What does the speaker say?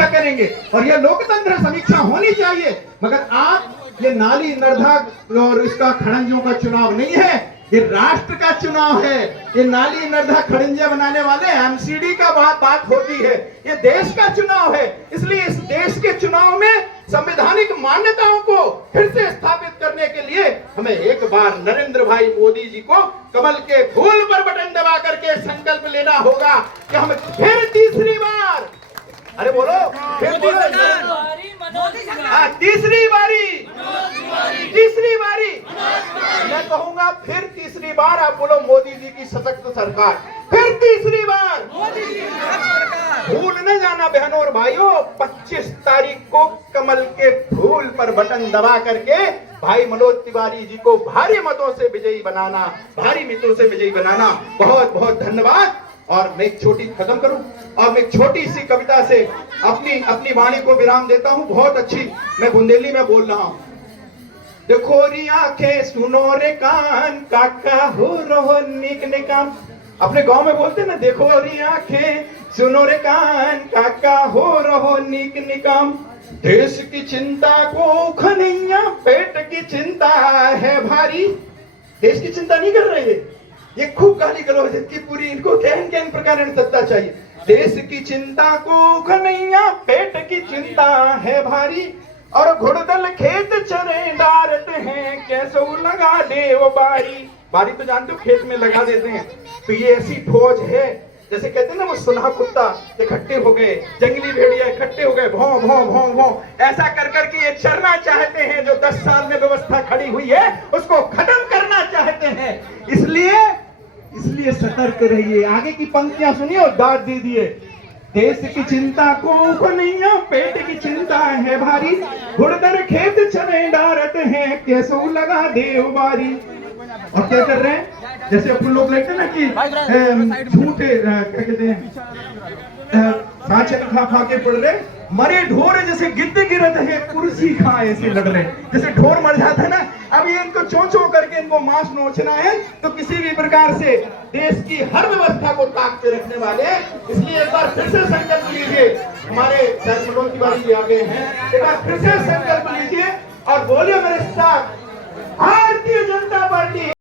समीक्षा करेंगे और यह लोकतंत्र समीक्षा होनी चाहिए। मगर आप ये नाली नर्मदा और इसका खड़ंजों का चुनाव नहीं है, ये राष्ट्र का चुनाव है। ये नाली नर्मदा खड़ंजे बनाने वाले एमसीडी का बात होती है, ये देश का चुनाव है। इसलिए इस देश के चुनाव में संवैधानिक मान्यताओं को फिर से स्थापित करने के लिए हमें एक बार नरेंद्र भाई मोदी जी को कमल के फूल पर बटन दबा करके संकल्प लेना होगा कि हम फिर तीसरी बार, अरे बोलो, फिर तीसरी बारी मैं कहूंगा, फिर तीसरी बार आप बोलो मोदी जी की सशक्त सरकार, फिर तीसरी बार मोदी जी की सरकार। भूल न जाना बहनों और भाइयों, 25 तारीख को कमल के फूल पर बटन दबा करके भाई मनोज तिवारी जी को भारी मतों से विजयी बनाना, भारी मतों से विजयी बनाना। बहुत बहुत धन्यवाद। और मैं एक छोटी खत्म करूं और मैं एक छोटी सी कविता से अपनी वाणी को विराम देता हूं। बहुत अच्छी, मैं बुंदेली में बोल रहा हूं। देखो री आंखें सुनो रे कान, काका हो रहो निक निकाम। अपने गांव में बोलते ना, देखो री आंखें सुनो रे कान, काका हो रहो निक निकाम। देश की चिंता को खनैया, पेट की चिंता है भारी। देश की चिंता नहीं कर रहे ये खूब गाली गलौज की पूरी, इनको कैन प्रकार सत्ता चाहिए। देश की चिंता को खनैया, पेट की चिंता है भारी। और घुड़दल खेत चरे डारते हैं, कैसे लगा दे वो बारी। बारी तो जानते हो खेत में लगा देते हैं। तो ये ऐसी फौज है, जैसे कहते हैं ना वो सुलह कुत्ता इकट्ठे हो गए, जंगली भेड़िया इकट्ठे हो गए, भौं भौं भौं भौं, ऐसा कर करके ये चरना चाहते हैं। जो 10 साल में व्यवस्था खड़ी हुई है उसको खत्म करना चाहते हैं। इसलिए सतर्क रहिए। आगे की पंक्तियां सुनिए और दाद दे दिए। देश की चिंता को नहीं, पेट की चिंता है भारी। घुड़दर खेत चने डारत हैं, कैसो लगा देव बारी। और क्या कर रहे हैं, जैसे अपन लोग लगते ना कि झूठे क्या कहते हैं, सांचे खा खा के पड़ रहे, मरे ढोर जैसे गिद्ध गिरत है, कुर्सी खा ऐसे लड़ रहे। जैसे ढोर मर जाता है ना, अब ये इनको चोंचो करके इनको मांस नोचना है। तो किसी भी प्रकार से देश की हर व्यवस्था को ताक पे रखने वाले, इसलिए एक बार फिर से संकल्प लीजिए। हमारे मनोज तिवारी जी आ गए हैं, एक बार फिर से संकल्प लीजिए और बोलिए मेरे साथ, भारतीय जनता पार्टी।